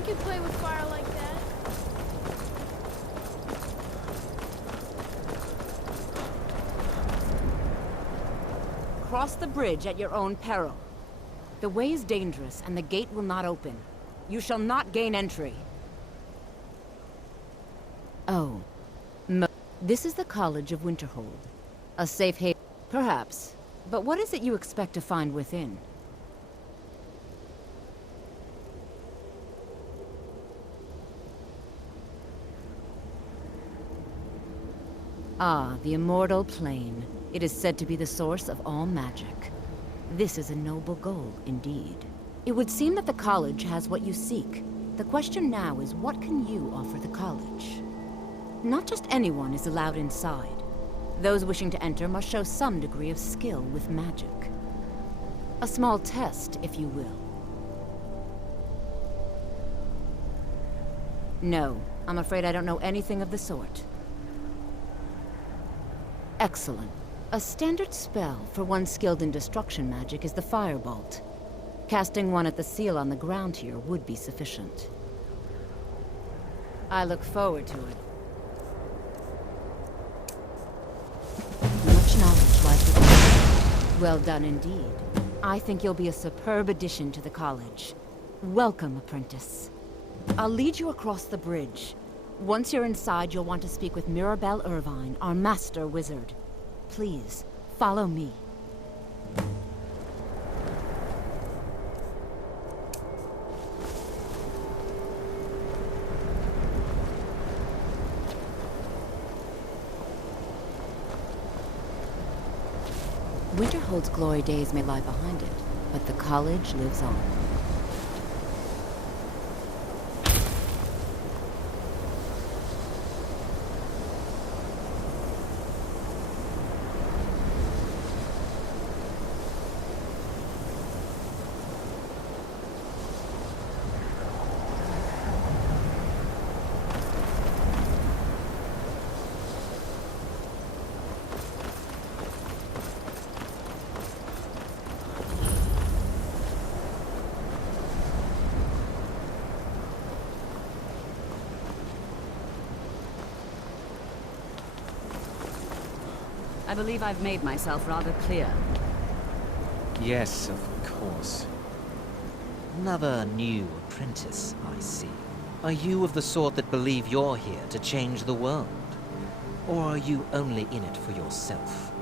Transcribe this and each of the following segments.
I could play with fire like that. Cross the bridge at your own peril. The way is dangerous, and the gate will not open. You shall not gain entry. Oh. This is the College of Winterhold. A safe haven. Perhaps. But what is it you expect to find within? Ah, the immortal plane. It is said to be the source of all magic. This is a noble goal, indeed. It would seem that the college has what you seek. The question now is, what can you offer the college? Not just anyone is allowed inside. Those wishing to enter must show some degree of skill with magic. A small test, if you will. No, I'm afraid I don't know anything of the sort. Excellent. A standard spell for one skilled in destruction magic is the Firebolt. Casting one at the seal on the ground here would be sufficient. I look forward to it. Much knowledge lies within you. Well done indeed. I think you'll be a superb addition to the college. Welcome, apprentice. I'll lead you across the bridge. Once you're inside, you'll want to speak with Mirabelle Irvine, our master wizard. Please, follow me. Winterhold's glory days may lie behind it, but the college lives on. I believe I've made myself rather clear. Yes, of course. Another new apprentice, I see. Are you of the sort that believe you're here to change the world? Or are you only in it for yourself?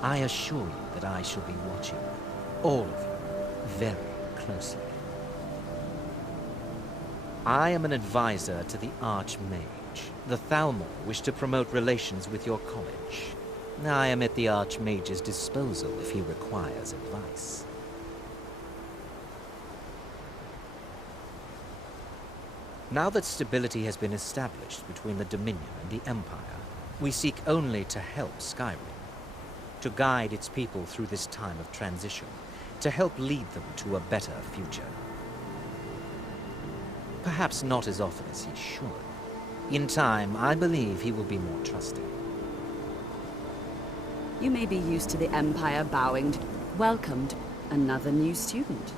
I assure you that I shall be watching all of you very closely. I am an advisor to the Archmage. The Thalmor wish to promote relations with your college. I am at the Archmage's disposal if he requires advice. Now that stability has been established between the Dominion and the Empire, we seek only to help Skyrim, to guide its people through this time of transition, to help lead them to a better future. Perhaps not as often as he should. In time, I believe he will be more trusting. You may be used to the Empire bowing to... Welcomed another new student.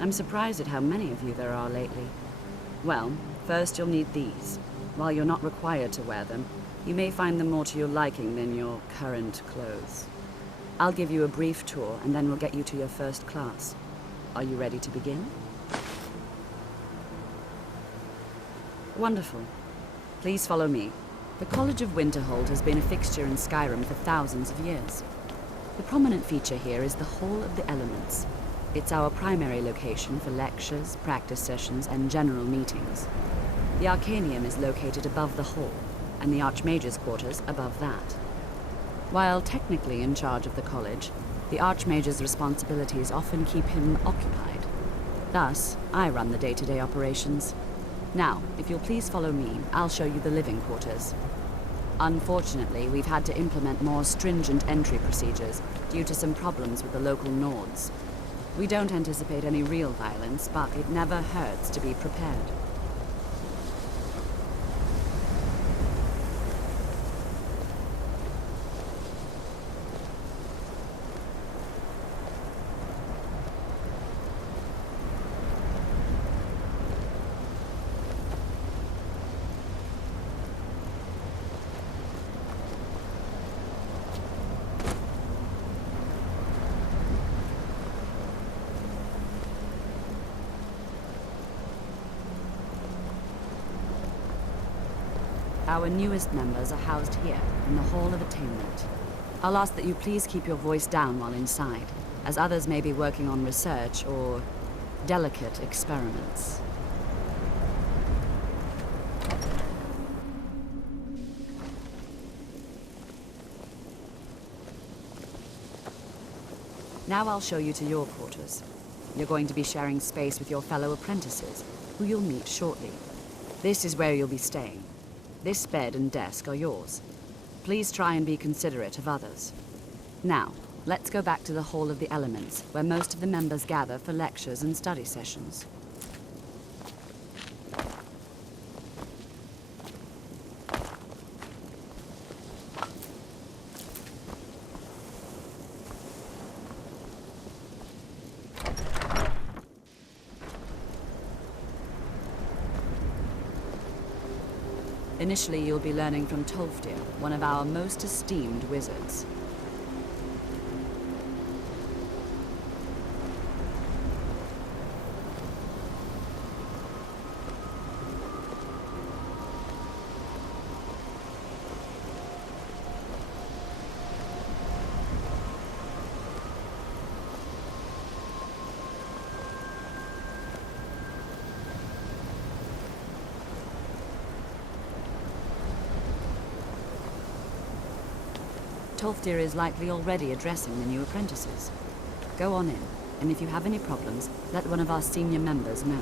I'm surprised at how many of you there are lately. Well, first you'll need these. While you're not required to wear them, you may find them more to your liking than your current clothes. I'll give you a brief tour, and then we'll get you to your first class. Are you ready to begin? Wonderful. Please follow me. The College of Winterhold has been a fixture in Skyrim for thousands of years. The prominent feature here is the Hall of the Elements. It's our primary location for lectures, practice sessions, and general meetings. The Arcanium is located above the hall, and the Archmage's quarters above that. While technically in charge of the college, the Archmage's responsibilities often keep him occupied. Thus, I run the day-to-day operations. Now, if you'll please follow me, I'll show you the living quarters. Unfortunately, we've had to implement more stringent entry procedures due to some problems with the local Nords. We don't anticipate any real violence, but it never hurts to be prepared. Our newest members are housed here, in the Hall of Attainment. I'll ask that you please keep your voice down while inside, as others may be working on research or delicate experiments. Now I'll show you to your quarters. You're going to be sharing space with your fellow apprentices, who you'll meet shortly. This is where you'll be staying. This bed and desk are yours. Please try and be considerate of others. Now, let's go back to the Hall of the Elements, where most of the members gather for lectures and study sessions. Initially, you'll be learning from Tolfdir, one of our most esteemed wizards. Tolfdir is likely already addressing the new apprentices. Go on in, and if you have any problems, let one of our senior members know.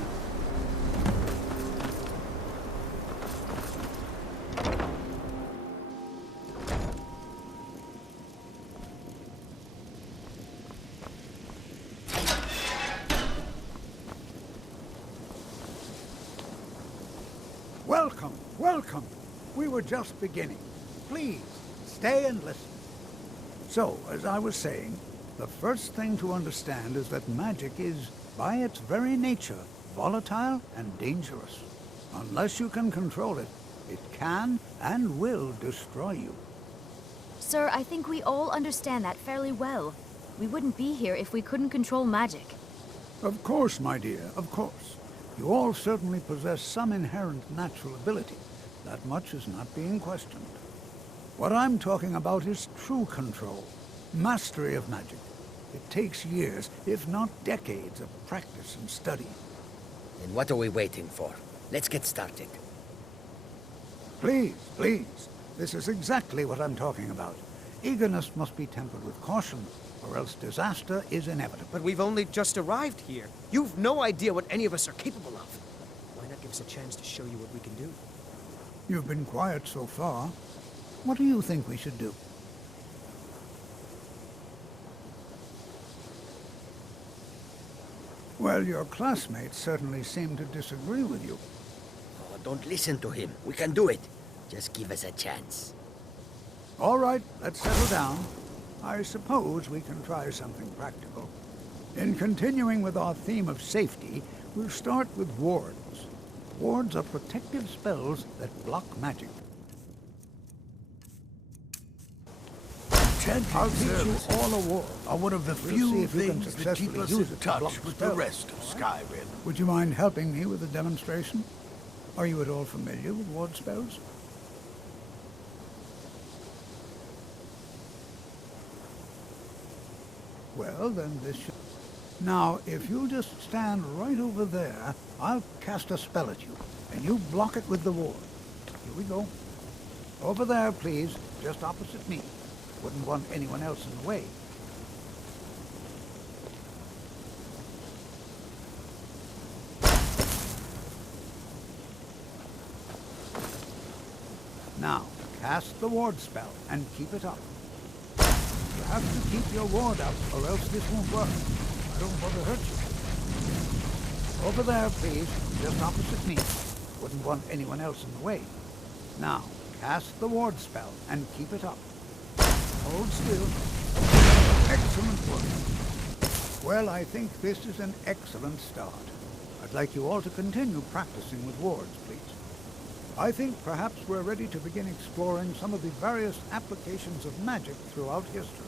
Welcome, welcome. We were just beginning. Please, stay and listen. So, as I was saying, the first thing to understand is that magic is, by its very nature, volatile and dangerous. Unless you can control it, it can and will destroy you. Sir, I think we all understand that fairly well. We wouldn't be here if we couldn't control magic. Of course, my dear, of course. You all certainly possess some inherent natural ability. That much is not being questioned. What I'm talking about is true control, mastery of magic. It takes years, if not decades, of practice and study. Then what are we waiting for? Let's get started. Please, please. This is exactly what I'm talking about. Eagerness must be tempered with caution, or else disaster is inevitable. But we've only just arrived here. You've no idea what any of us are capable of. Why not give us a chance to show you what we can do? You've been quiet so far. What do you think we should do? Well, your classmates certainly seem to disagree with you. Oh, don't listen to him. We can do it. Just give us a chance. All right, let's settle down. I suppose we can try something practical. In continuing with our theme of safety, we'll start with wards. Wards are protective spells that block magic. I'll teach you all a ward. Are one of the We'll see few if you can things that keep successfully us use in it to touch block with the spells. rest of Skyrim. Would you mind helping me with the demonstration? Are you at all familiar with ward spells? Well, then this should... Now, if you'll just stand right over there, I'll cast a spell at you, and you block it with the ward. Here we go. Over there, please, just opposite me. Wouldn't want anyone else in the way. Now, cast the ward spell and keep it up. You have to keep your ward up, or else this won't work. I don't want to hurt you. Over there, please, just opposite me. Wouldn't want anyone else in the way. Now, cast the ward spell and keep it up. Hold still. Excellent work. Well, I think this is an excellent start. I'd like you all to continue practicing with wards, please. I think perhaps we're ready to begin exploring some of the various applications of magic throughout history.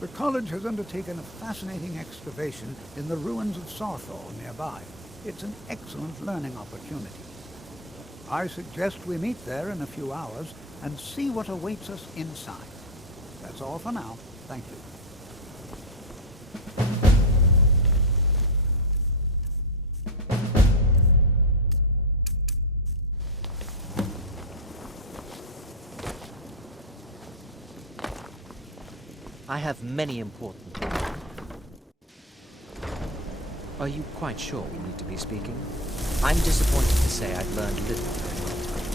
The college has undertaken a fascinating excavation in the ruins of Sarthal nearby. It's an excellent learning opportunity. I suggest we meet there in a few hours and see what awaits us inside. That's all for now. Thank you. I have many important... Are you quite sure we need to be speaking? I'm disappointed to say I've learned little very well tonight.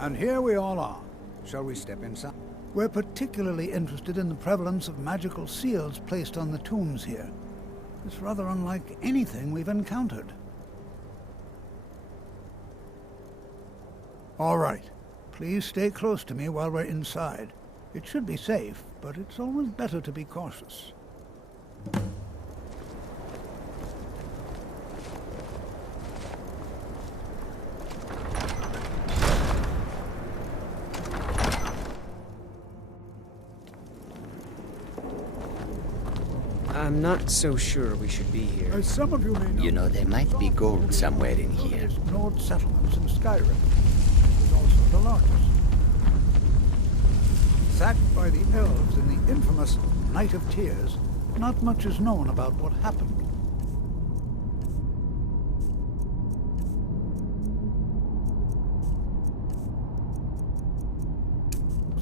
And here we all are. Shall we step inside? We're particularly interested in the prevalence of magical seals placed on the tombs here. It's rather unlike anything we've encountered. All right. Please stay close to me while we're inside. It should be safe, but it's always better to be cautious. I'm not so sure we should be here. As some of you may know, You know, there might be gold somewhere in here. Nord settlements in Skyrim. It was also the largest. Sacked by the elves in the infamous Night of Tears, not much is known about what happened.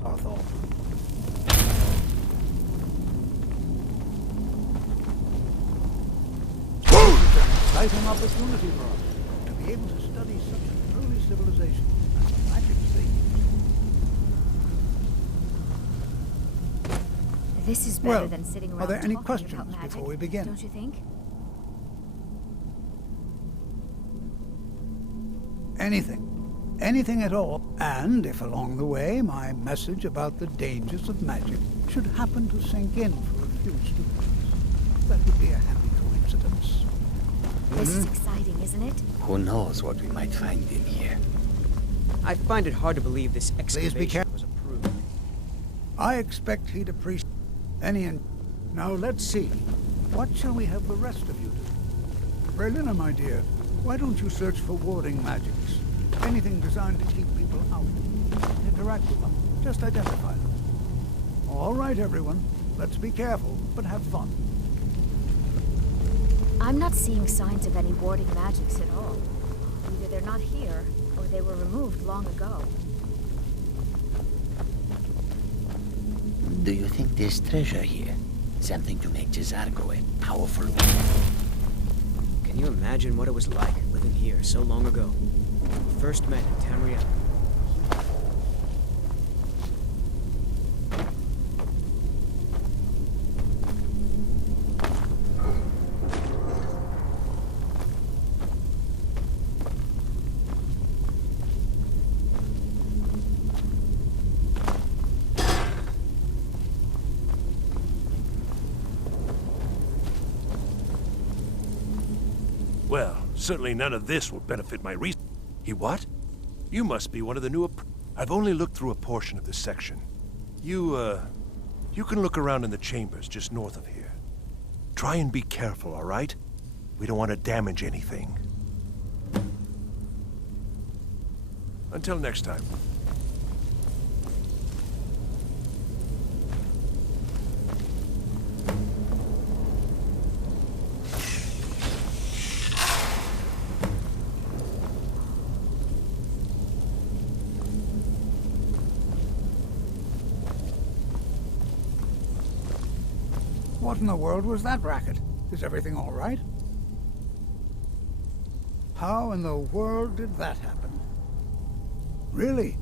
Our thought. It's an exciting opportunity for us to be able to study such an early civilization. This is better Well, than sitting around are there any talking questions about magic, before we begin? Don't you think? Anything. Anything at all. And if along the way my message about the dangers of magic should happen to sink in for a few students, that would be a happy coincidence. This is exciting, isn't it? Who knows what we might find in here? I find it hard to believe this be excavation careful. was approved. I expect he'd appreciate any. Now let's see. What shall we have the rest of you do? Berlina, my dear, why don't you search for warding magics? Anything designed to keep people out. Interact with them. Just identify them. All right, everyone. Let's be careful, but have fun. I'm not seeing signs of any warding magics at all. Either they're not here, or they were removed long ago. Do you think there's treasure here? Something to make Jazargo a powerful woman? Can you imagine what it was like living here so long ago? We first met in Tamriel. Well, certainly none of this will benefit my research. He what? You must be one of the new I've only looked through a portion of this section. You can look around in the chambers just north of here. Try and be careful, all right? We don't want to damage anything. Until next time. What in the world was that racket? Is everything all right? How in the world did that happen? Really?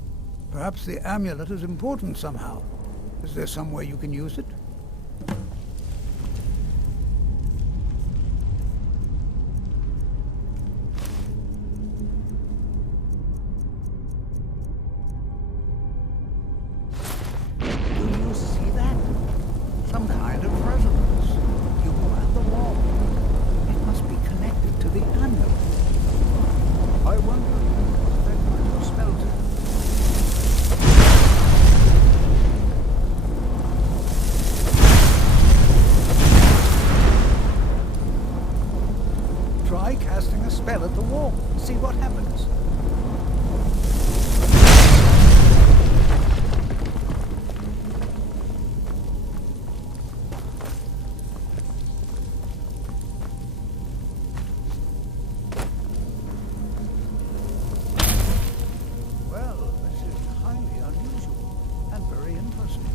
Perhaps the amulet is important somehow. Is there some way you can use it? Do you see that? Some kind of resonance. You at the wall. It must be connected to the amulet. I wonder what that kind of spells it. Try casting a spell at the wall. See what happens. Well, this is highly unusual and very interesting.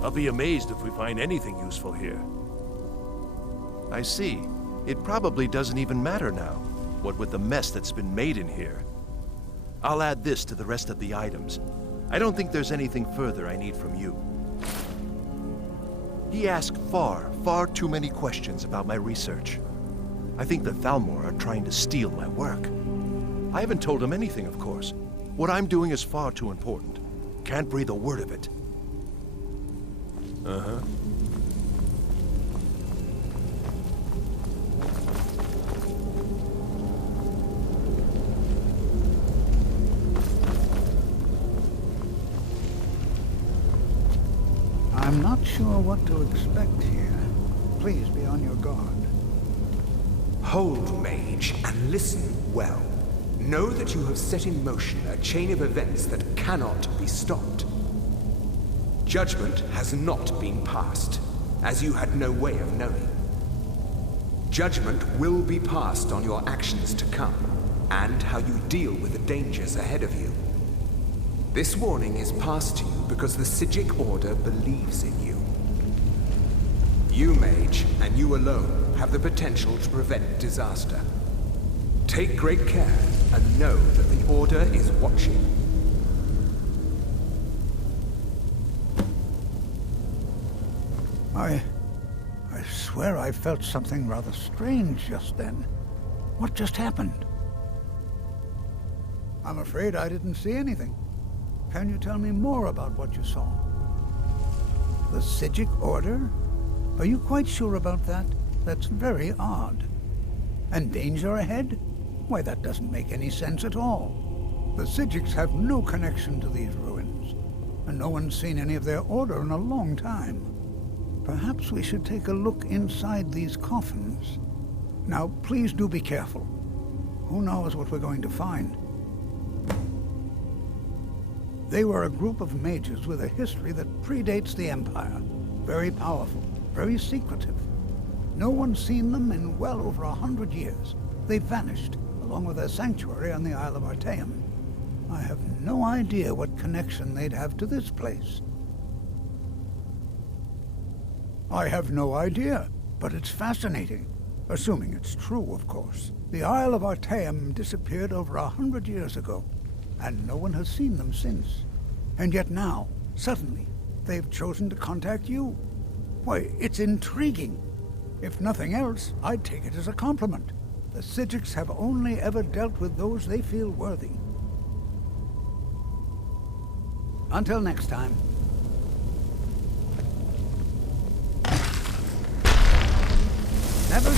I'll be amazed if we find anything useful here. I see. It probably doesn't even matter now, what with the mess that's been made in here. I'll add this to the rest of the items. I don't think there's anything further I need from you. He asked far too many questions about my research. I think the Thalmor are trying to steal my work. I haven't told them anything, of course. What I'm doing is far too important. Can't breathe a word of it. Uh-huh. I'm not sure what to expect here. Please be on your guard. Hold, mage, and listen well. Know that you have set in motion a chain of events that cannot be stopped. Judgment has not been passed, as you had no way of knowing. Judgment will be passed on your actions to come, and how you deal with the dangers ahead of you. This warning is passed to you because the Psijic Order believes in you. You, mage, and you alone, have the potential to prevent disaster. Take great care, and know that the Order is watching. I swear I felt something rather strange just then. What just happened? I'm afraid I didn't see anything. Can you tell me more about what you saw? The Psijic Order? Are you quite sure about that? That's very odd. And danger ahead? Why, that doesn't make any sense at all. The Psijics have no connection to these ruins, and no one's seen any of their order in a long time. Perhaps we should take a look inside these coffins. Now, please do be careful. Who knows what we're going to find? They were a group of mages with a history that predates the Empire. Very powerful, very secretive. No one's seen them in well over 100 years. They vanished, along with their sanctuary on the Isle of Artaeum. I have no idea what connection they'd have to this place. I have no idea, but it's fascinating. Assuming it's true, of course. The Isle of Artaeum disappeared over 100 years ago, and no one has seen them since. And yet now, suddenly, they've chosen to contact you. Why, it's intriguing. If nothing else, I'd take it as a compliment. The Psijics have only ever dealt with those they feel worthy. Until next time. Never.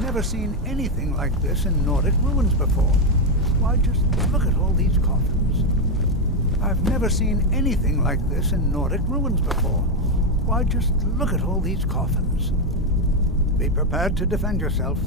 Never seen anything like this in Nordic ruins before. Why, just look at all these coffins. I've never seen anything like this in Nordic ruins before. Why, just look at all these coffins. Be prepared to defend yourself.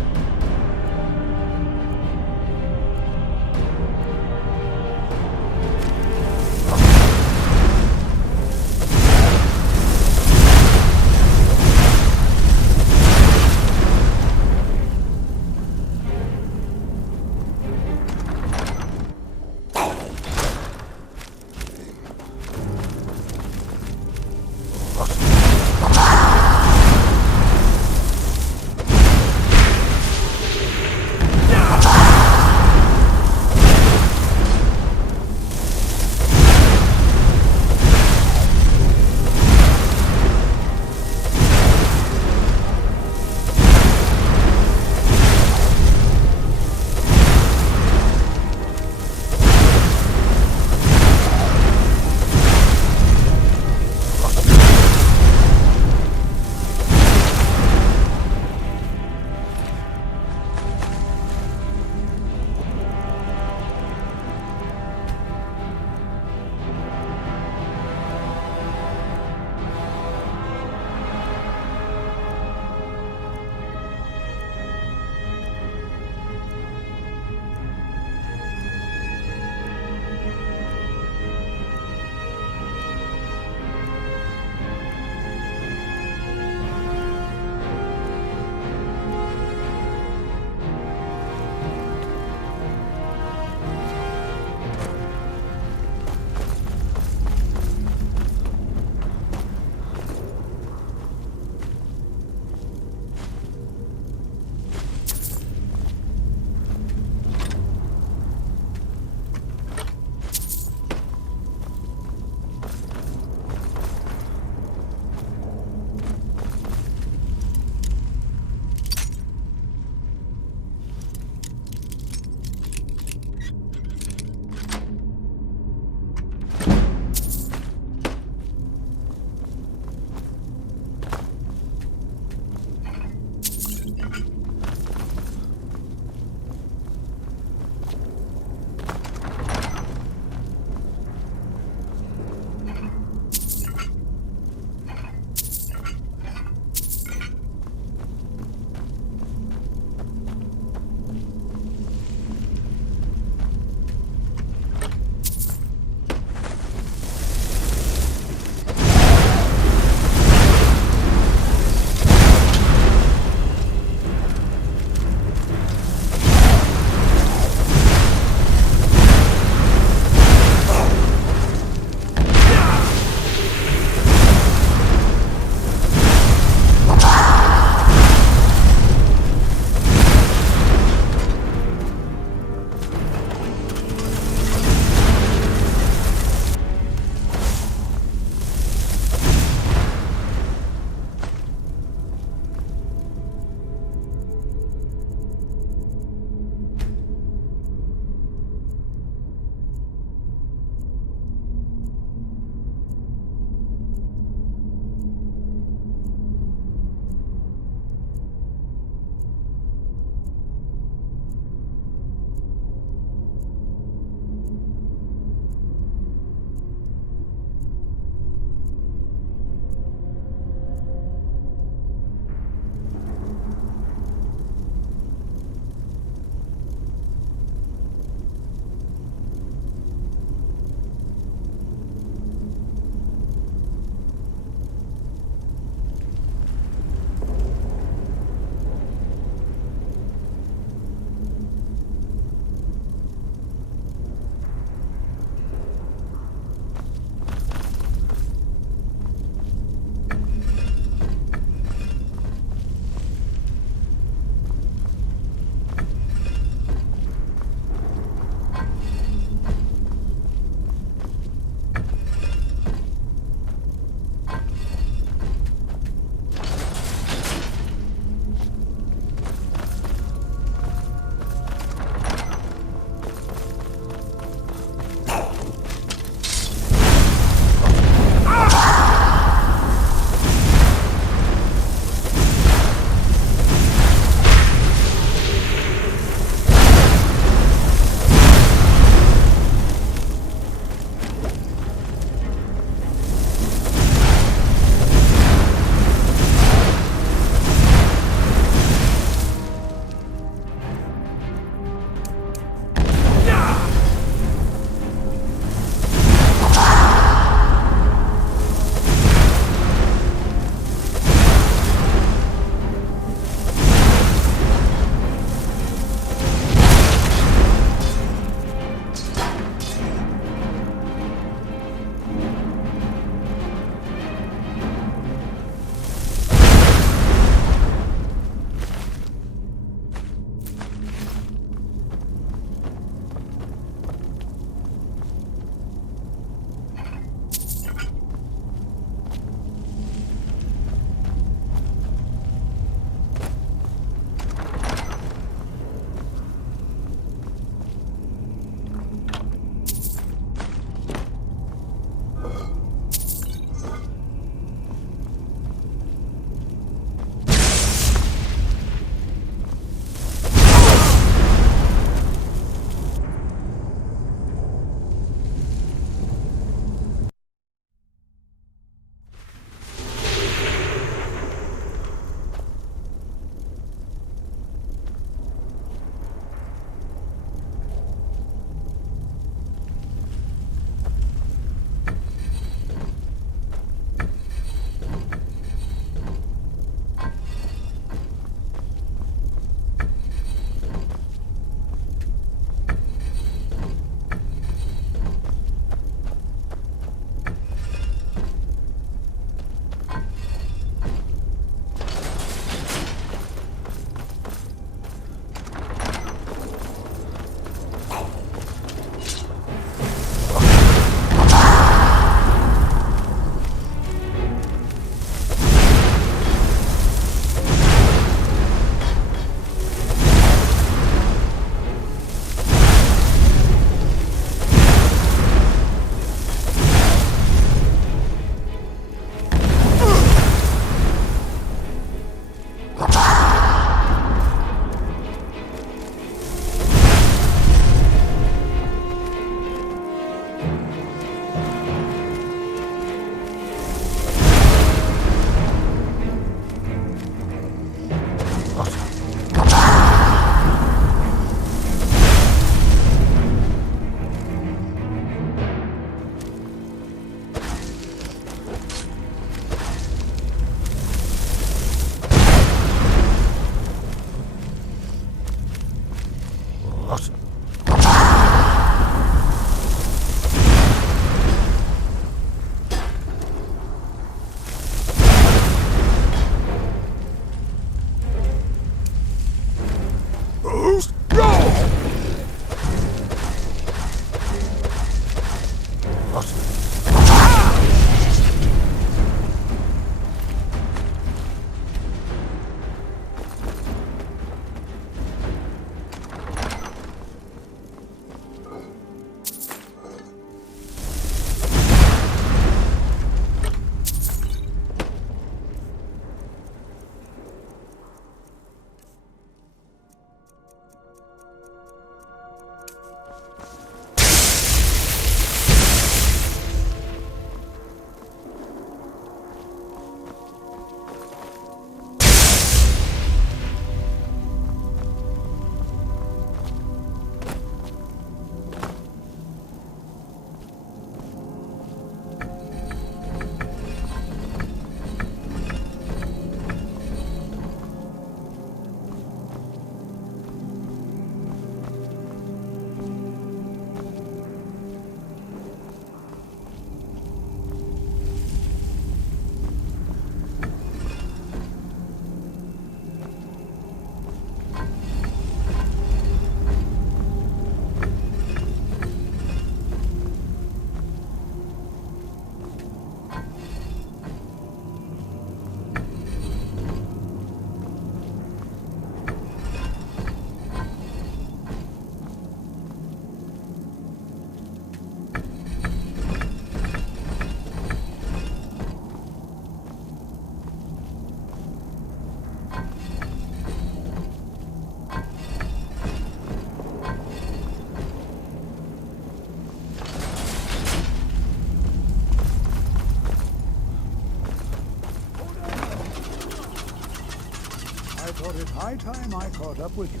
I thought it high time I caught up with you.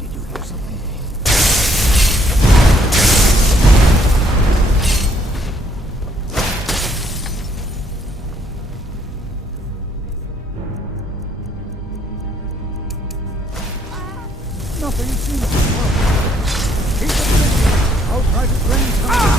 Did you hear something? Nothing seems to work. Keep it busy. I'll try to drain some.